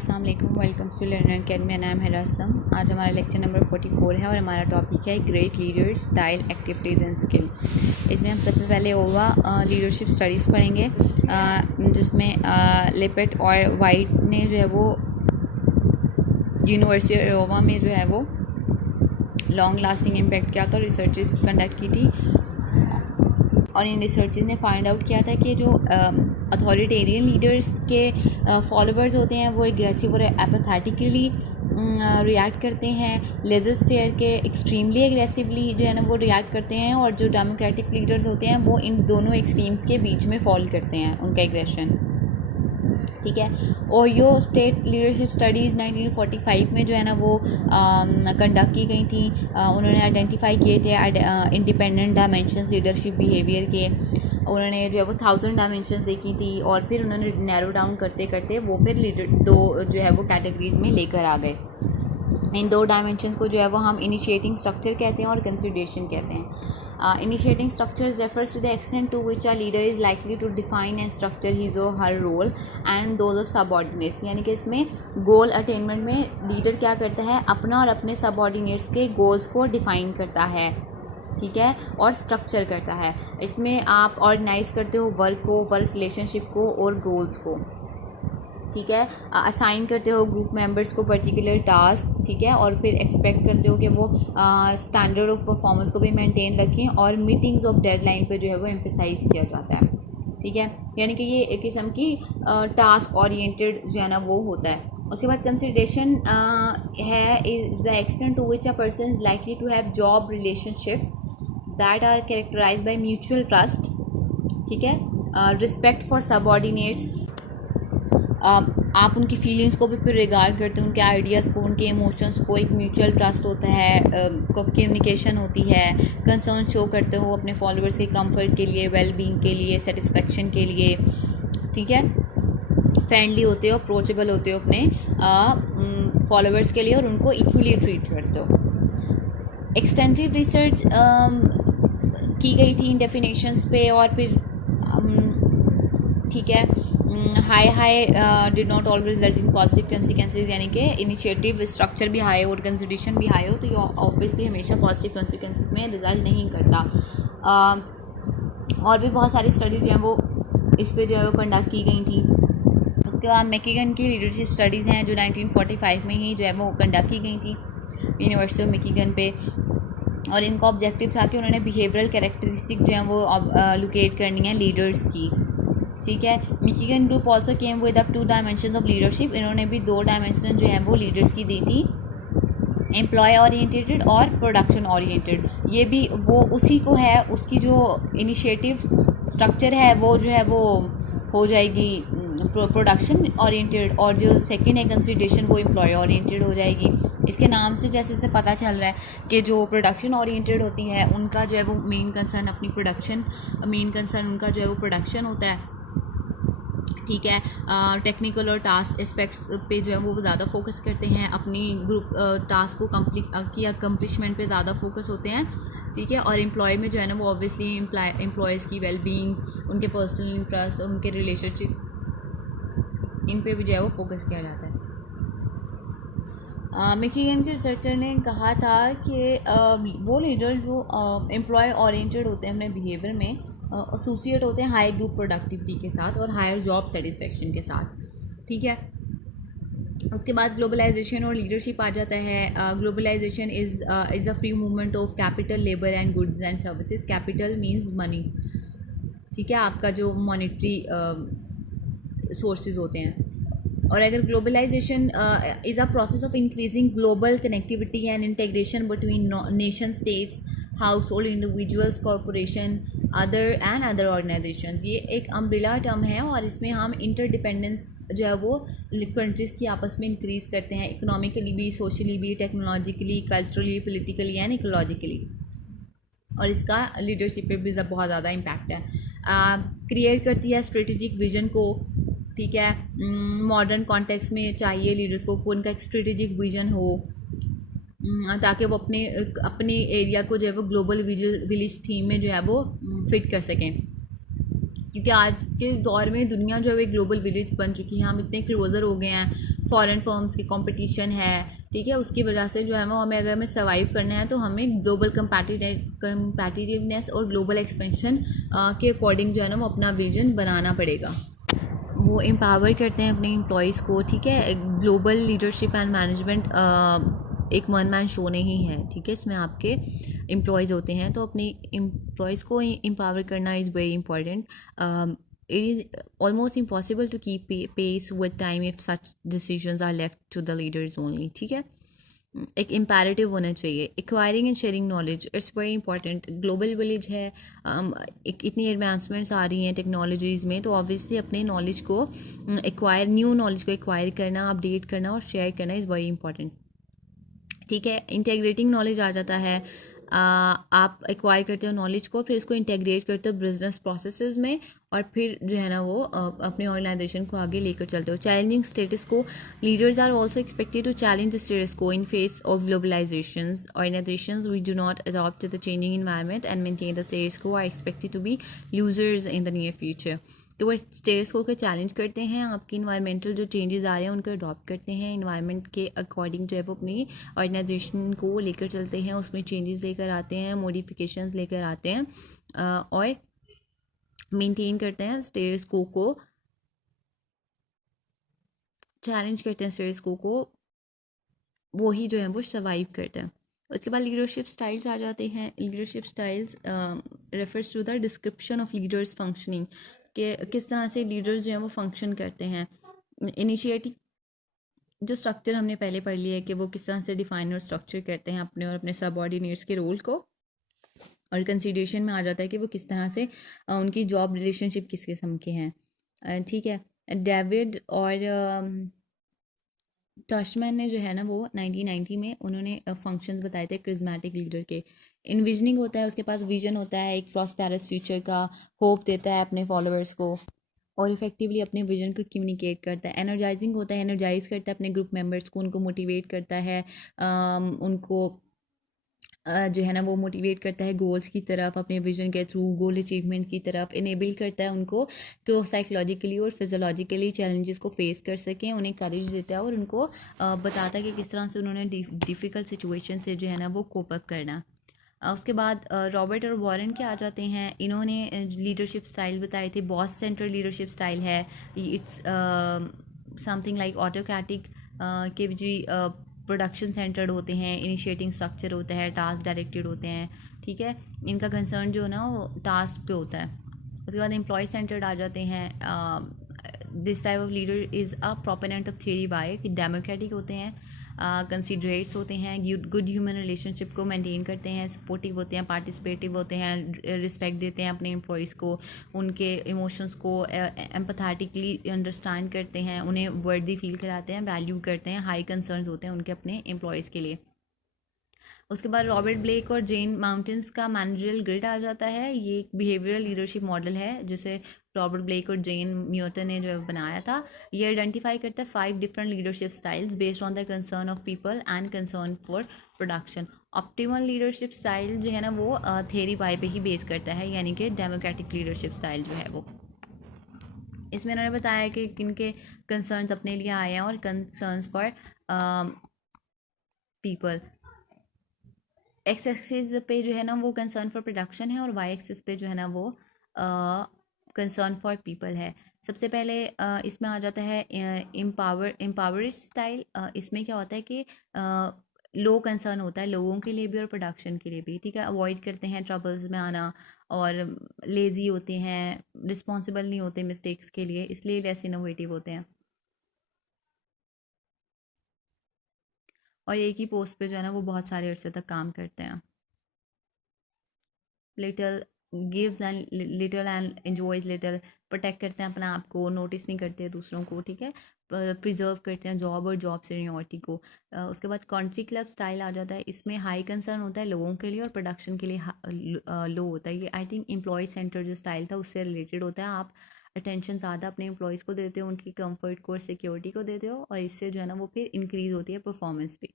अस्सलाम वालेकुम, welcome to learner academy. मेरा नाम है असलम। आज हमारा लेक्चर नंबर 44 है और हमारा टॉपिक है great leader style activities and skill. इसमें हम सबसे पहले ओवा लीडरशिप स्टडीज़ पढ़ेंगे, जिसमें लिपेट और वाइट ने जो है वो यूनिवर्सिटी ओवा में जो है वो लॉन्ग लास्टिंग इम्पैक्ट किया था और रिसर्चेस कंडक्ट की थी। और इन रिसर्चेस ने फाइंड आउट किया था कि जो अथॉरिटेरियन लीडर्स के फॉलोअर्स होते हैं वो एग्रेसिव और एपैथेटिकली रिएक्ट करते हैं, लेज़र-फेयर के एक्सट्रीमली एग्रेसिवली जो है ना वो रिएक्ट करते हैं, और जो डेमोक्रेटिक लीडर्स होते हैं वो इन दोनों एक्सट्रीम्स के बीच में फॉल करते हैं उनका एग्रेशन। ठीक है। ओयो स्टेट लीडरशिप स्टडीज़ 1945 में जो है ना वो कंडक्ट की गई थी। उन्होंने आइडेंटिफाई किए थे इंडिपेंडेंट डायमेंशंस लीडरशिप बिहेवियर के। उन्होंने जो है वो 1000 डायमेंशंस देखी थी और फिर उन्होंने नैरो डाउन करते करते वो फिर लीडर दो जो है वो कैटेगरीज में लेकर आ गए। इन दो डायमेंशंस को जो है वो हम इनिशिएटिंग स्ट्रक्चर कहते हैं और कंसिडरेशन कहते हैं। Initiating structures refers to the extent to which a leader is likely to define and structure his or her role and those of subordinates। यानी कि इसमें गोल अटेनमेंट में लीडर क्या करता है, अपना और अपने सबऑर्डिनेट्स के गोल्स को डिफ़ाइन करता है, ठीक है, और स्ट्रक्चर करता है। इसमें आप ऑर्गेनाइज करते हो वर्क को, वर्क रिलेशनशिप को और गोल्स को, ठीक है। असाइन करते हो ग्रुप मेंबर्स को पर्टिकुलर टास्क, ठीक है, और फिर एक्सपेक्ट करते हो कि वो स्टैंडर्ड ऑफ परफॉर्मेंस को भी मेंटेन रखें, और मीटिंग्स ऑफ डेडलाइन पे जो है वो एम्फेसाइज किया जाता है, ठीक है। यानी कि ये एक किस्म की टास्क ओरिएंटेड जो है ना वो होता है। उसके बाद कंसिडरेशन है is the extent to which a person is likely to have job relationships that are characterised by mutual trust, ठीक है, रिस्पेक्ट फॉर सबऑर्डिनेट्स। आप उनकी फीलिंग्स को भी फिर रिगार्ड करते हैं, उनके आइडियाज़ को, उनके इमोशंस को, एक म्यूचुअल ट्रस्ट होता है, कम्युनिकेशन होती है, कंसर्न शो करते हो अपने फॉलोअर्स के कंफर्ट के लिए, वेल बीइंग के लिए, सेटिस्फेक्शन के लिए, ठीक है। फ्रेंडली होते हो, अप्रोचेबल होते हो अपने फॉलोअर्स के लिए और उनको इक्वली ट्रीट करते हो। एक्सटेंसिव रिसर्च की गई थी इन डेफिनेशंस पे, और फिर ठीक है, high did not always result in positive consequences. यानी कि इनिशिएटिव स्ट्रक्चर भी हाई और कंसिडरेशन भी हाई हो तो ये ऑब्वियसली हमेशा पॉजिटिव कंसिक्वेंसेज में रिजल्ट नहीं करता। और भी बहुत सारी स्टडीज़ जो हैं वो इस पे जो है वो कंडक्ट की गई थी। उसके बाद मिशिगन की लीडरशिप स्टडीज़ हैं जो 1945 में ही जो है वो कंडक्ट की गई थी यूनिवर्सिटी ऑफ मिशिगन पे, और इनका ऑब्जेक्टिव था कि उन्होंने बिहेवियरल कैरेक्टरिस्टिक जो है वो लोकेट करनी है लीडर्स की, ठीक है। Michigan group also came with up 2 dimension of leadership. इन्होंने भी 2 डायमेंशन जो हैं वो लीडर्स की दी थी, एम्प्लॉय ओरिएंटेड और प्रोडक्शन ओरिएंटेड। ये भी वो उसी को है, उसकी जो इनिशिएटिव स्ट्रक्चर है वो जो है वो हो जाएगी प्रोडक्शन ओरिएंटेड, और जो सेकंड है कंसिडरेशन वो एम्प्लॉय ओरिएंटेड हो जाएगी। इसके नाम से जैसे जैसे पता चल रहा है कि जो प्रोडक्शन ओरिएंटेड होती है उनका जो है वो मेन कंसर्न अपनी प्रोडक्शन, मेन कंसर्न उनका जो है वो प्रोडक्शन होता है, ठीक है। टेक्निकल और टास्क एस्पेक्ट्स पे जो है वो ज़्यादा फोकस करते हैं, अपनी ग्रुप टास्क को की अकम्पलिशमेंट पे ज़्यादा फोकस होते हैं, ठीक है। और एम्प्लॉय में जो है ना वो ऑब्वियसली एम्प्लॉयज़ की वेलबींग, उनके पर्सनल इंटरेस्ट और उनके रिलेशनशिप, इन पे भी जो है वो फोकस किया जाता है। मिशिगन के रिसर्चर ने कहा था कि वो लीडर जो एम्प्लॉय ओरिएंटेड होते हैं अपने बिहेवियर में, एसोसिएट होते हैं हाई ग्रुप प्रोडक्टिविटी के साथ और हायर जॉब सेटिस्फेक्शन के साथ, ठीक है। उसके बाद ग्लोबलाइजेशन और लीडरशिप आ जाता है। Globalisation is a free movement of capital, labour and goods and services. Capital means money, ठीक है, आपका जो मॉनेटरी सोर्सेज होते हैं। और अगर globalisation is a process of increasing global connectivity and integration between nation states, household individuals, corporation, other organisations. ये एक अम्ब्रेला टर्म है और इसमें हम इंटरडिपेंडेंस जो है वो कंट्रीज़ की आपस में इंक्रीज़ करते हैं, इकोनॉमिकली भी, सोशली भी, technologically, culturally, politically and ecologically, और इसका लीडरशिप पे भी बहुत ज़्यादा इम्पैक्ट है। क्रिएट करती है स्ट्रेटेजिक विजन को, ठीक है। मॉडर्न कॉन्टेक्स्ट में चाहिए लीडर्स को उनका एक स्ट्रेटेजिक विजन हो, ताकि वो अपने एरिया को जो है वो ग्लोबल विलेज थीम में जो है वो फिट कर सकें। क्योंकि आज के दौर में दुनिया जो है एक ग्लोबल विलेज बन चुकी है, हम इतने क्लोज़र हो गए हैं, फॉरेन फर्म्स की कंपटीशन है, ठीक है, उसकी वजह से जो है वो हमें अगर हमें सर्वाइव करना है तो हमें ग्लोबल कंपैटिटिवनेस और ग्लोबल एक्सपेंशन के अकॉर्डिंग जो है ना वो अपना विजन बनाना पड़ेगा। वो एम्पावर करते हैं अपने एम्प्लॉयज़ को, ठीक है। ग्लोबल लीडरशिप एंड मैनेजमेंट एक वन मैन शो नहीं है, ठीक है, इसमें आपके एम्प्लॉयज़ होते हैं, तो अपने एम्प्लॉयज़ को एम्पावर करना is very important. It is almost impossible to keep pace with time if such decisions are left to the leaders only, ठीक है। एक इम्पेरेटिव होना चाहिए, acquiring and sharing knowledge, it's very important. Global village है, एक इतनी advancements आ रही हैं टेक्नोलॉजीज़ में, तो ऑब्वियसली अपने नॉलेज को एक्वायर, न्यू नॉलेज को एक्वायर करना, अपडेट करना और शेयर करना इज़ वेरी इंपॉर्टेंट, ठीक है। इंटेग्रेटिंग नॉलेज आ जाता है, आप एक्वायर करते हो नॉलेज को, फिर इसको इंटेग्रेट करते हो बिजनेस प्रोसेसेस में, और फिर जो है ना वो अपने ऑर्गेनाइजेशन को आगे लेकर चलते हो। Challenging status quo, leaders are also expected to challenge the status quo in face of globalisations. Organisations we do not adopt the changing environment and maintain the status quo are expected to be losers in the near future. तो वो status को challenge करते हैं, आपकी environmental जो changes आ रहे हैं उनको अडॉप्ट करते हैं, इन्वायरमेंट के अकॉर्डिंग जो है वो अपनी ऑर्गेनाइजेशन को लेकर चलते हैं, उसमें चेंजेस लेकर आते हैं, मॉडिफिकेशंस लेकर आते हैं, और मेंटेन करते हैं स्टेटस को चैलेंज करते हैं स्टेटस को वो ही जो है वो सर्वाइव करते हैं। उसके बाद लीडरशिप स्टाइल्स आ जाते हैं। Leadership styles refers to the description of leaders functioning, कि किस तरह से लीडर्स जो हैं वो फंक्शन करते हैं। इनिशिएटिव जो स्ट्रक्चर हमने पहले पढ़ लिया है कि वो किस तरह से डिफाइन और स्ट्रक्चर करते हैं अपने और अपने सबऑर्डिनेट्स के रोल को, और कंसीडरेशन में आ जाता है कि वो किस तरह से उनकी जॉब रिलेशनशिप किस किस्म के हैं, ठीक है। डेविड और टशमैन ने जो है ना वो 1990 में उन्होंने फंक्शंस बताए थे क्रिज्मेटिक लीडर के। इन्विजनिंग होता है, उसके पास विजन होता है एक प्रॉस्पेरस फ्यूचर का, होप देता है अपने फॉलोअर्स को, और इफेक्टिवली अपने विजन को कम्युनिकेट करता है। एनर्जाइजिंग होता है, एनर्जाइज करता है अपने ग्रुप मेंबर्स को, उनको मोटिवेट करता है, उनको जो है ना वो मोटिवेट करता है गोल्स की तरफ, अपने विजन के थ्रू गोल अचीवमेंट की तरफ इनेबल करता है उनको कि वो साइकोलॉजिकली और फिजियोलॉजिकली चैलेंजेस को फेस कर सकें, उन्हें करेज देता है और उनको बताता है कि किस तरह से उन्होंने डिफ़िकल्ट सिचुएशन से जो है ना वो कोप अप करना। उसके बाद रॉबर्ट और वॉरेन के आ जाते हैं, इन्होंने लीडरशिप स्टाइल बताए थे। बॉस सेंटर लीडरशिप स्टाइल है, इट्स समथिंग लाइक ऑटोक्रेटिक, के जी प्रोडक्शन सेंटर्ड होते हैं, इनिशिएटिंग स्ट्रक्चर होता है, टास्क डायरेक्टेड होते हैं, ठीक है, इनका कंसर्न जो है ना वो टास्क पे होता है। उसके बाद एम्प्लॉय सेंटर्ड आ जाते हैं। This type of leader is a proponent of theory by कि डेमोक्रेटिक होते हैं, कंसिडरेट्स होते हैं, गुड ह्यूमन रिलेशनशिप को मेंटेन करते हैं, सपोर्टिव होते हैं, पार्टिसिपेटिव होते हैं, रिस्पेक्ट देते हैं अपने एम्प्लॉयज़ को, उनके इमोशंस को एम्पैथेटिकली अंडरस्टैंड करते हैं, उन्हें वर्दी फील कराते हैं, वैल्यू करते हैं, हाई कंसर्न्स होते हैं उनके अपने एम्प्लॉयज़ के लिए। उसके बाद रॉबर्ट ब्लेक और जेन माउंटेन्स का मैनेजरियल ग्रिड आ जाता है। ये एक बिहेवियरल लीडरशिप मॉडल है जिसे रॉबर्ट ब्लेक और जेन म्यूटन ने जो है बनाया था। ये आइडेंटिफाई करता है 5 different leadership styles based on the concern of people and concern for production. Optimal leadership style जो है ना वो थेरी बाय पे ही बेस करता है, यानी कि डेमोक्रेटिक लीडरशिप स्टाइल जो है वो। इसमें उन्होंने बताया कि किनके कंसर्न्स अपने लिए आए हैं और concerns for people. X axis पे जो है ना वो कंसर्न फॉर प्रोडक्शन है, और वाई एक्सिस पे जो है ना वो कंसर्न फॉर पीपल है। सबसे पहले इसमें आ जाता है एम्पावर स्टाइल। इसमें क्या होता है कि लो कंसर्न होता है लोगों के लिए भी और प्रोडक्शन के लिए भी, ठीक है। अवॉइड करते हैं ट्रबल्स में आना, और लेज़ी होते हैं, रिस्पॉन्सिबल नहीं होते मिस्टेक्स के लिए, इसलिए लेस इनोवेटिव होते हैं, और एक ही पोस्ट पे जो है ना वो बहुत सारे अरसे तक काम करते हैं। Little gives and little and enjoys little, protect करते हैं अपना आप को, नोटिस नहीं करते दूसरों को, ठीक है, प्रिजर्व करते हैं जॉब और जॉब सीनियरिटी को। उसके बाद कंट्री क्लब स्टाइल आ जाता है। इसमें हाई कंसर्न होता है लोगों के लिए और प्रोडक्शन के लिए लो होता है। ये आई थिंक एम्प्लॉय सेंटर जो स्टाइल था उससे रिलेटेड होता है। आप अटेंशन ज़्यादा अपने एम्प्लॉयज़ को देते हो, उनकी कंफर्ट को और सिक्योरिटी को देते हो, और इससे जो है ना वो फिर इंक्रीज़ होती है परफॉर्मेंस भी।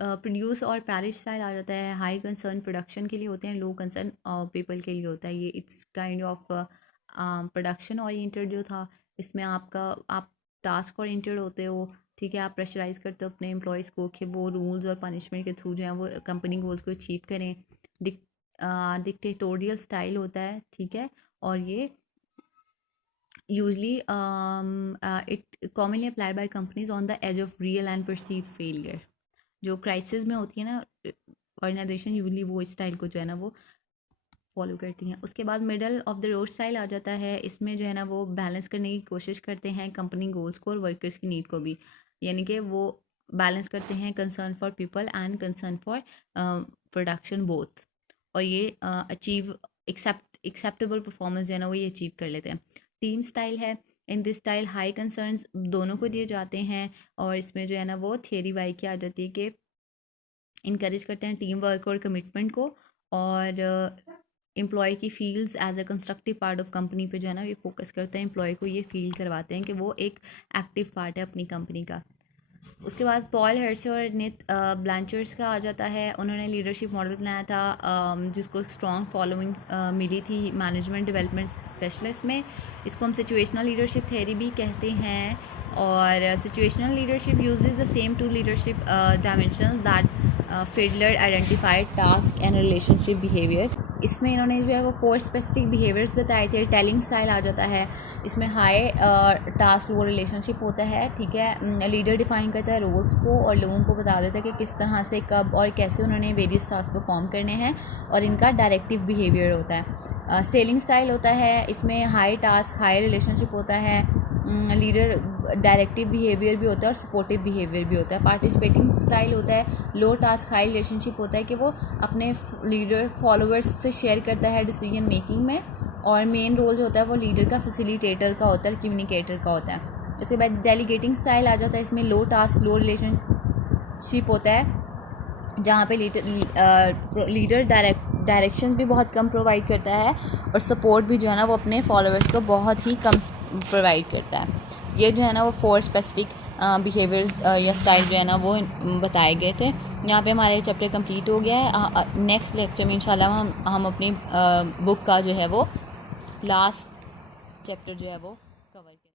प्रोड्यूस और पैरिश स्टाइल आ जाता है। हाई कंसर्न प्रोडक्शन के लिए होते हैं, लो कंसर्न पीपल के लिए होता है। ये it's kind of production oriented जो था, इसमें आप टास्क ओरिएंटेड होते हो, ठीक है। आप प्रेशराइज करते हो अपने एम्प्लॉयज़ को कि वो रूल्स और पनिशमेंट के थ्रू जो है वो कंपनी गोल्स को अचीव करें। डिक्टेटोरियल स्टाइल होता है, ठीक है। और ये usually it commonly applied by companies on the edge of real and perceived failure। जो क्राइसिस में होती है ना ऑर्गेनाइजेशन, यूजली वो इस स्टाइल को जो है ना वो फॉलो करती हैं। उसके बाद middle of the road style आ जाता है। इसमें जो है ना वो बैलेंस करने की कोशिश करते हैं कंपनी गोल्स को और वर्कर्स की नीड को भी, यानी कि वो बैलेंस करते हैं concern for people and concern for production both, और ये अचीव एक्सेप्टेबल परफॉर्मेंस जो है ना वो ये अचीव कर लेते हैं। टीम स्टाइल है। In this style high concerns दोनों को दिए जाते हैं, और इसमें जो है ना वो थियरी वाई की आ जाती है कि इनकरेज करते हैं टीम वर्क और कमिटमेंट को, और एम्प्लॉय की fields as a constructive part of company पे जो है ना ये फोकस करते हैं, एम्प्लॉय को ये फील करवाते हैं कि वो एक एक्टिव पार्ट है अपनी कंपनी का। उसके बाद पॉल हेर्से और नित ब्लैंचर्स का आ जाता है। उन्होंने लीडरशिप मॉडल बनाया था जिसको स्ट्रॉन्ग फॉलोइंग मिली थी मैनेजमेंट डेवलपमेंट स्पेशलिस्ट में। इसको हम सिचुएशनल लीडरशिप थ्योरी भी कहते हैं, और situational leadership uses the same two leadership dimension that Fiedler identified task and relationship behaviour. इसमें इन्होंने जो है वो 4 स्पेसिफिक बिहेवियर्स बताए थे। टेलिंग स्टाइल आ जाता है। इसमें हाई टास्क वो रिलेशनशिप होता है, ठीक है। लीडर डिफाइन करता है रोल्स को और लोगों को बता देता है कि किस तरह से कब और कैसे उन्होंने वेरियस टास्क परफॉर्म करने हैं, और इनका डायरेक्टिव बिहेवियर होता है। सेलिंग स्टाइल होता है। इसमें हाई टास्क हाई रिलेशनशिप होता है, लीडर डायरेक्टिव बिहेवियर भी होता है और सपोर्टिव बिहेवियर भी होता है। पार्टिसिपेटिंग स्टाइल होता है। लो टास्क हाई रिलेशनशिप होता है कि वो अपने लीडर फॉलोअर्स से शेयर करता है डिसीजन मेकिंग में, और मेन रोल जो होता है वो लीडर का फैसिलिटेटर का होता है, कम्युनिकेटर का होता है। उसके बाद डेलीगेटिंग स्टाइल आ जाता है। इसमें लो टास्क लो रिलेशनशिप होता है, जहाँ पे लीडर डायरेक्शन भी बहुत कम प्रोवाइड करता है, और सपोर्ट भी जो है ना वो अपने फॉलोअर्स को बहुत ही कम प्रोवाइड करता है। ये जो है ना वो 4 स्पेसिफिक बिहेवियर्स या स्टाइल जो है ना वो बताए गए थे। यहाँ पे हमारे चैप्टर कंप्लीट हो गया है। नेक्स्ट लेक्चर में इंशाल्लाह हम अपनी बुक का जो है वो लास्ट चैप्टर जो है वो